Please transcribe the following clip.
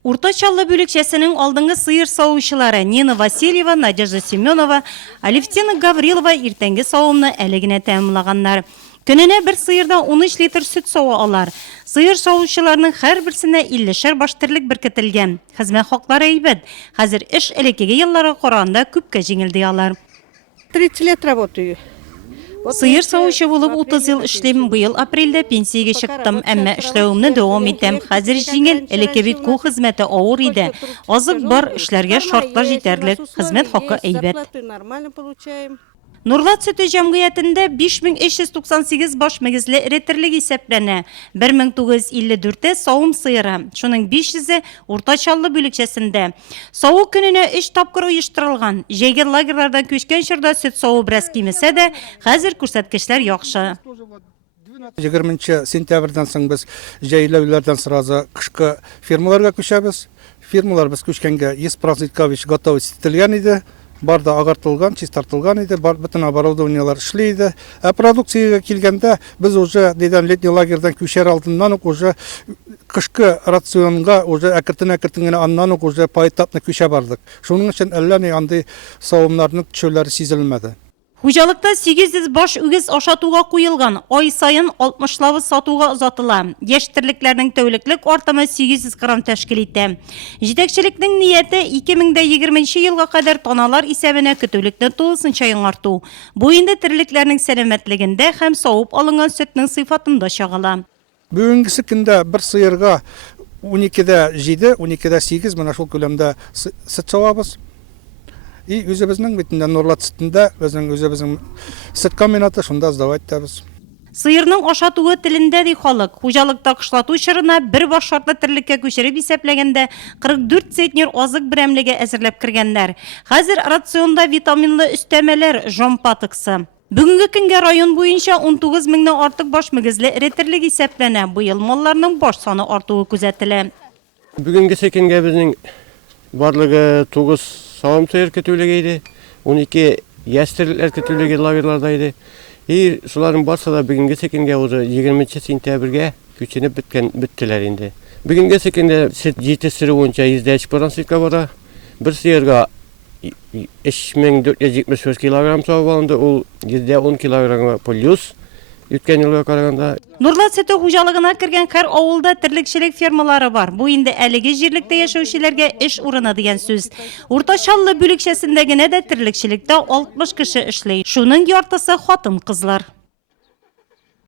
Урта Чаллы бүлекчәсенең алдыңғы сыйыр сауучылары Нина Васильева, Надежда Семенова, Алевтина Гаврилова иртәнге сауымны әле генә тәмамлаганнар. Көненә бер сыйырда 13 литр сөт сауа алар. Сыйыр сауучыларның һәрберсенә 50 баш терлек беркетелгән. Хезмәт хаклары әйбәт. Хәзер эш элеккеге елларга караганда күпкә җиңелди алар. 30 лет работаю. Сыйыр сауучы булып 30 ел эшлим. Быел апрельдә пенсиягә чыктым, әмма эшләвемне дәвам итәм. Хәзер җиңел, элекке бит ку хезмәте авыр иде. Азык бар, эшләргә шартлар җитәрлек, хезмәт хакы әйбәт. Нурлат сөте җәмгыятендә 5398 баш мөгезле эретерлек исәпләнә. 1954 савым сыйыры, шуның 500-е Урта Чаллы бүлекчәсендә. Саву көненә 3 тапкыр оештырылган. Җәйге лагерьлардан күчкән чорда сөт саву бераз кимесә дә, хәзер күрсәткечләр яхшы. 20 сентябрьдән соң без җәйләүләрдән сразу кышкы фермаларга күчәбез. Фермалар без күчкәнгә 100% готовы ителгән иде. Барда агартылган, чистартылган иде, бөтен оборудованиелар эшли иде. Продукциягә килгәндә без уже дигән летний лагерьдан күчәр алдыннан ук уже кышкы рационга уже әкертен генә аннан ук уже поэтапны күчә бардык. Шуның өчен әллә ни андый савымнарның төшүләре сизелмәде. Хуҗалыкта 800 баш үгез ашатуга куелган, ай сайын 60лавы сатуга озатыла. Яшь терлекләрнең тәүлеклек артымы 800 грамм тәшкил итә. Җитәкчелекнең нияте 2020 елга кадәр таналар исәбенә көтүлекне тулысынча яңарту. Бу инде терлекләрнең сәламәтлегендә һәм савып алынган сөтнең сыйфатында чагыла. Бүгенге көндә бер сыйырга 12дә 7, 12дә 8 менә шул күләмдә сөт савабыз. И үзебезнең битендә Нурлат сөтендә үзебезнең сөт комбинаты шунда сдавать итәбез. Сыйырның ашатуы телендә ди халык. Хуҗалыкта кышлату чорына бер баш шартлы терлеккә күчереп исәпләгәндә 44 центнер азык берәмлеге әзерләп кергәннәр. Хәзер рационда витаминлы өстәмәләр жомпатыксы. Бүгенге көнгә район буенча 19 меңнән артык баш мөгезле эретерлек исәпләнә. Быел малларның баш саны артуы күзәтелә. Бүгенге секенгә безнең барлыгы 9 савым сыйыр көтүлеге иде, 12 ястерлер көтүлеге лагерьларда иде. И шуларның барса да бүгенге секенгә уже 20 сентябрьгә күченеп биттеләр инде. Бүгенге секенгә 7 сыры буенча 100% бара. Бер сыйырга 3475 килограмм савып алынды, ул 10 килограммга плюс. Үткән елга караганда Нурлат сөте хуҗалыгына кергән һәр авылда терлекчелек фермалары бар. Бу инде әлеге җирлектә яшәүчеләргә эш урыны дигән сүз. Урта Чаллы бүлекчәсендә генә дә терлекчелектә 60 кеше эшли. Шуның яртысы хатын-кызлар.